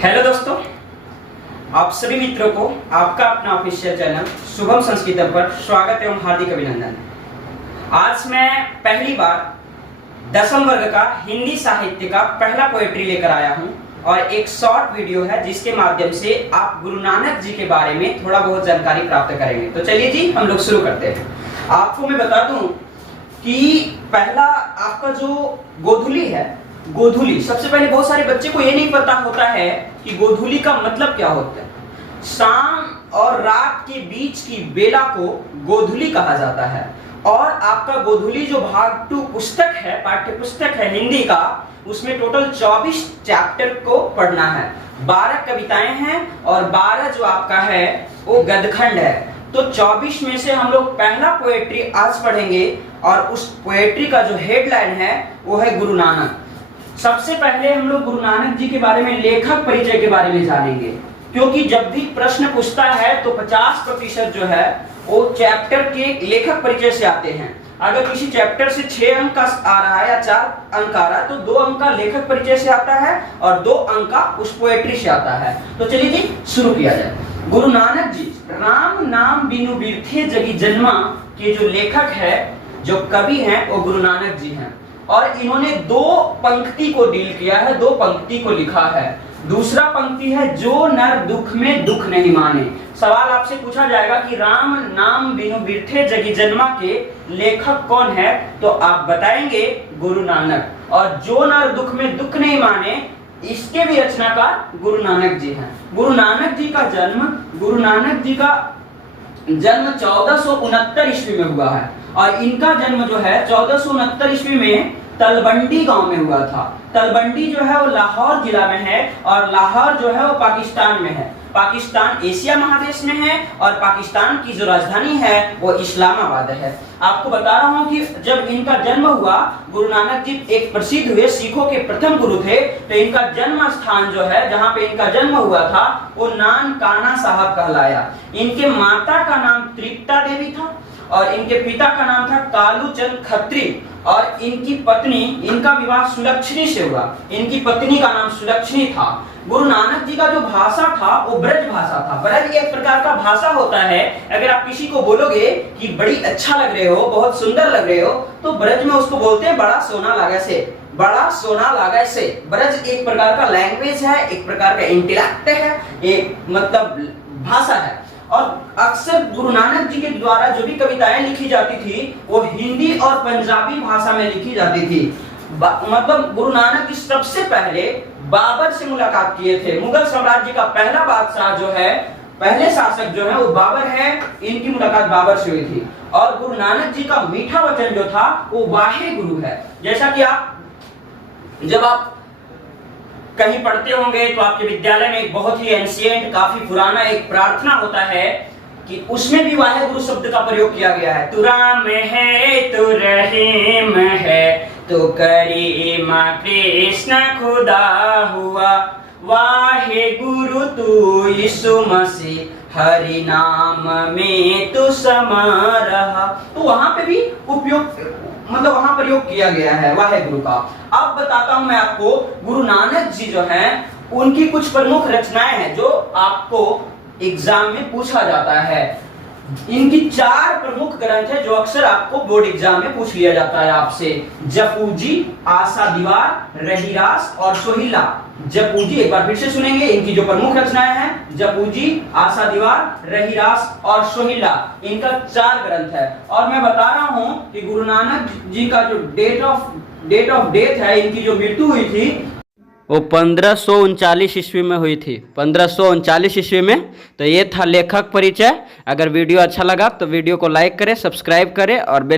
Hello दोस्तों, आप सभी मित्रों को आपका अपना ऑफिशियल चैनल शुभम संस्कृतम पर स्वागत एवं हार्दिक अभिनंदन। आज मैं पहली बार 10वीं वर्ग का हिंदी साहित्य का पहला पोएट्री लेकर आया हूं और एक शॉर्ट वीडियो है जिसके माध्यम से आप गुरु नानक जी के बारे में थोड़ा बहुत जानकारी प्राप्त करेंगे। तो चलिए जी, हम लोग शुरू करते हैं। आपको मैं बता दूं कि पहला आपका जो गोधूली है, गोधूली सबसे पहले बहुत सारे बच्चे को ये नहीं पता होता है कि गोधूली का मतलब क्या होता है। शाम और रात के बीच की बेला को गोधूली कहा जाता है। और आपका गोधूली जो भाग 2 पुस्तक है, पाठ्य पुस्तक है हिंदी का, उसमें टोटल 24 चैप्टर को पढ़ना है। 12 कविताएं हैं और 12 जो आपका है वो गद्यखंड है। तो 24 में से हम लोग पहला पोएट्री आज पढ़ेंगे और उस पोएट्री का जो हेडलाइन है वो है गुरु नानक। सबसे पहले हम लोग गुरु नानक जी के बारे में, लेखक परिचय के बारे में जानेंगे, क्योंकि जब भी प्रश्न पूछता है तो 50% जो है वो चैप्टर के लेखक परिचय से आते हैं। अगर किसी चैप्टर से 6 अंक का आ रहा है या 4 अंक आ रहा है तो 2 अंक का लेखक परिचय से आता है और 2 अंक का उस पोएट्री से आता है। तो चलिए जी, शुरू किया जाए। गुरु नानक जी राम नाम बिनु बिरथे जगी जन्मा के जो लेखक है, जो कवि हैं, वो गुरु नानक जी हैं। और इन्होंने 2 पंक्ति को डील किया है, 2 पंक्ति को लिखा है। दूसरा पंक्ति है, जो नर दुख में दुख नहीं माने। सवाल आपसे पूछा जाएगा कि राम नाम बिनु बिरथे जगी जन्मा के लेखक कौन है, तो आप बताएंगे गुरु नानक। और जो नर दुख में दुख नहीं माने, इसके भी रचनाकार गुरु नानक जी हैं। गुरु नानक जी का जन्म 1469 ईस्वी में हुआ है और इनका जन्म जो है 1469 ईस्वी में तलवंडी गांव में हुआ था। तलवंडी जो है वो लाहौर जिला में है और लाहौर जो है वो पाकिस्तान में है। पाकिस्तान एशिया महादेश में है और पाकिस्तान की जो राजधानी है वो इस्लामाबाद है। आपको बता रहा हूं कि जब इनका जन्म हुआ, गुरु नानक जी एक प्रसिद्ध हुए सिखों के प्रथम गुरु थे। तो इनका जन्म स्थान जो है, जहां पे इनका जन्म हुआ था, वो नानकाना साहब कहलाया। इनके माता का नाम तृप्ता देवी था और इनके पिता का नाम था कालूचंद खत्री। और इनकी पत्नी, इनका विवाह सुलक्षणी से हुआ। इनकी पत्नी का नाम सुलक्षणी था। गुरु नानक जी का जो भाषा था वो ब्रज भाषा था। ब्रज एक प्रकार का भाषा होता है। अगर आप किसी को बोलोगे कि बड़ी अच्छा लग रहे हो, बहुत सुंदर लग रहे हो, तो ब्रज में उसको बोलते हैं बड़ा सोना लागे से, बड़ा सोना लागे से। ब्रज एक प्रकार का लैंग्वेज है, एक प्रकार का इंटेलेक्ट है, एक मतलब भाषा है। और अक्सर गुरु नानक जी के द्वारा जो भी कविताएं लिखी जाती थी वो हिंदी और पंजाबी भाषा में लिखी जाती थी। मतलब गुरु नानक जी सबसे पहले बाबर से मुलाकात किए थे। मुगल साम्राज्य का पहला बादशाह जो है, पहले शासक जो है वो बाबर है। इनकी मुलाकात बाबर से हुई थी। और गुरु नानक जी का मीठा वचन जो था वो वाहे गुरु है। जैसा कि जब आप कहीं पढ़ते होंगे तो आपके विद्यालय में एक बहुत ही एंशिएंट, काफी पुराना एक प्रार्थना होता है कि उसमें भी वाहे गुरु शब्द का प्रयोग किया गया है। तू राम है, तू रहीम है, तू करीम कृष्ण खुदा हुआ, वाहे गुरु तू यीशु मसीह, हरि नाम में तू समा रहा। तो वहां पे भी उपयोग, मतलब वहां प्रयोग किया गया है वाहे गुरु का। अब बताता हूं मैं आपको, गुरु नानक जी जो हैं उनकी कुछ प्रमुख रचनाएं हैं जो आपको एग्जाम में पूछा जाता है। इनकी 4 प्रमुख ग्रंथ है जो अक्सर आपको बोर्ड एग्जाम में पूछ लिया जाता है आपसे। जपूजी, आशा दीवार, रहीरास और सोहिला। जपूजी एक बार फिर से सुनेंगे। इनकी जो प्रमुख रचनाएं हैं, जपूजी, आशा दीवार, रहीरास और सोहिला, इनका 4 ग्रंथ है। और मैं बता रहा हूं कि गुरु नानक जी का जो डेट ऑफ डेथ है, इनकी जो मृत्यु हुई थी वो 1539 ईस्वी में हुई थी। 1539 ईस्वी में। तो ये था लेखक परिचय। अगर वीडियो अच्छा लगा तो वीडियो को लाइक करें, सब्सक्राइब करें और